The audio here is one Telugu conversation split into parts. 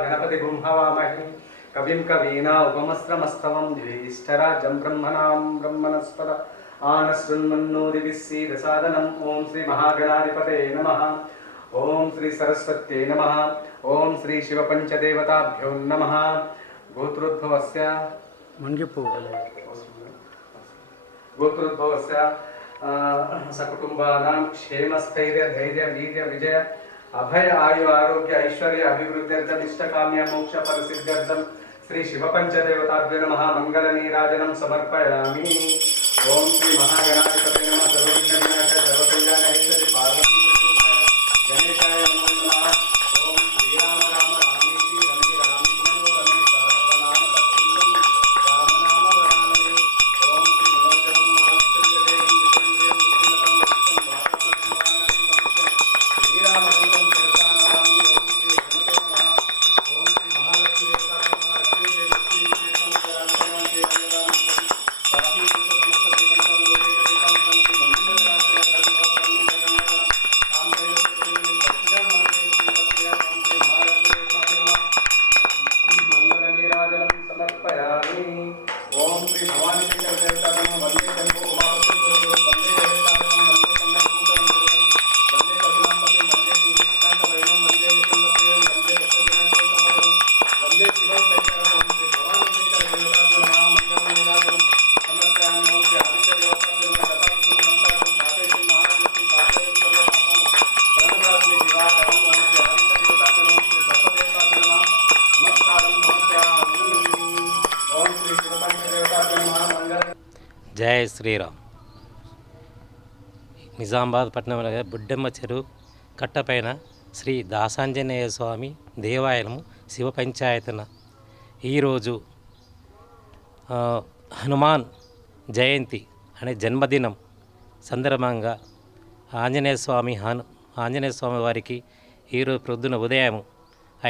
गणपतिगुं हवामहे कविं कवीना उपमस्त्रमस्तवं ज्येष्ठराजं ब्रह्मणां ब्रह्मणस्पद आनशृण्वन्नोदिविश्रीदसादनम् ॐ श्री महागणाधिपते नमः ॐ श्री सरस्वत्यै नमः ॐ श्री शिवपञ्चदेवताभ्यो नमः गोत्रोद्भवस्य गोत्रोद्भवस्य सकुटुम्बानां क्षेमस्थैर्य धैर्य वीर्य विजय अभय आयु आरोग्य ऐश्वर्य अभिवृद्ध्यर्थम इष्टकाम्य मोक्ष फलसिद्ध्यर्थम श्री शिवपंचदेवताभ्यो नमः मंगलनीराजनं समर्पयामि। ओम श्री महागणाधिपते नमः सर्वविघ्नविनाशाय सर्वकल्याणहेतवे पार्वती गणेशाय नमो नमः। ओम श्रीराम राम रामेति रमे रामे मनोरमे सहस्रनाम तत्तुल्यं राम नाम वरानने। ओम श्री मनोजवं मानसंजयं जितेन्द्रियं श्रीमतं वरिष्ठं वातावरणं श्रीराम జై శ్రీరామ్. నిజామాబాద్ పట్టణంలో బుడ్డెమ్మ చెరువు కట్టపైన శ్రీ దాసాంజనేయ స్వామి దేవాలయం శివ పంచాయతన ఈరోజు హనుమాన్ జయంతి అనే జన్మదినం సందర్భంగా ఆంజనేయ స్వామి వారికి ఈరోజు ప్రొద్దున ఉదయం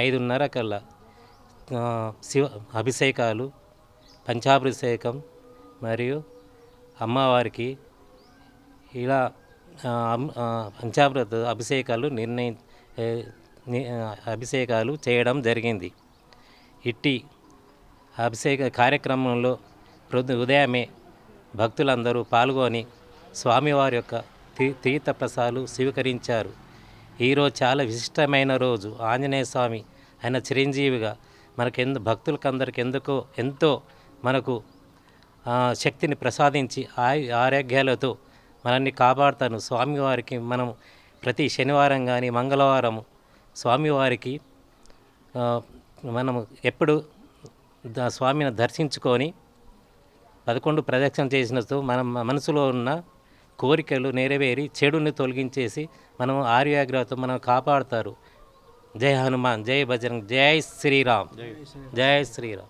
5:30 కల్లా శివ అభిషేకాలు, పంచాభిషేకం మరియు అమ్మవారికి ఇలా పంచామృత అభిషేకాలు చేయడం జరిగింది. ఇట్టి అభిషేక కార్యక్రమంలో ఉదయమే భక్తులందరూ పాల్గొని స్వామివారి యొక్క తీర్థ ప్రసాదాలు స్వీకరించారు. ఈరోజు చాలా విశిష్టమైన రోజు. ఆంజనేయ స్వామి ఆయన చిరంజీవిగా భక్తులకు అందరికి ఎంతో మనకు శక్తిని ప్రసాదించి ఆరోగ్యాలతో మనల్ని కాపాడుతాను. స్వామివారికి మనం ప్రతి శనివారం కానీ మంగళవారం స్వామివారికి మనము ఎప్పుడు స్వామిని దర్శించుకొని 11 ప్రదక్షిణ చేసినతో మన మనసులో ఉన్న కోరికలు నెరవేరి చెడుని తొలగించేసి మనం ఆరోగ్యాలతో మనం కాపాడుతారు. జై హనుమాన్, జై బజరంగ్, జై శ్రీరామ్, జై శ్రీరామ్.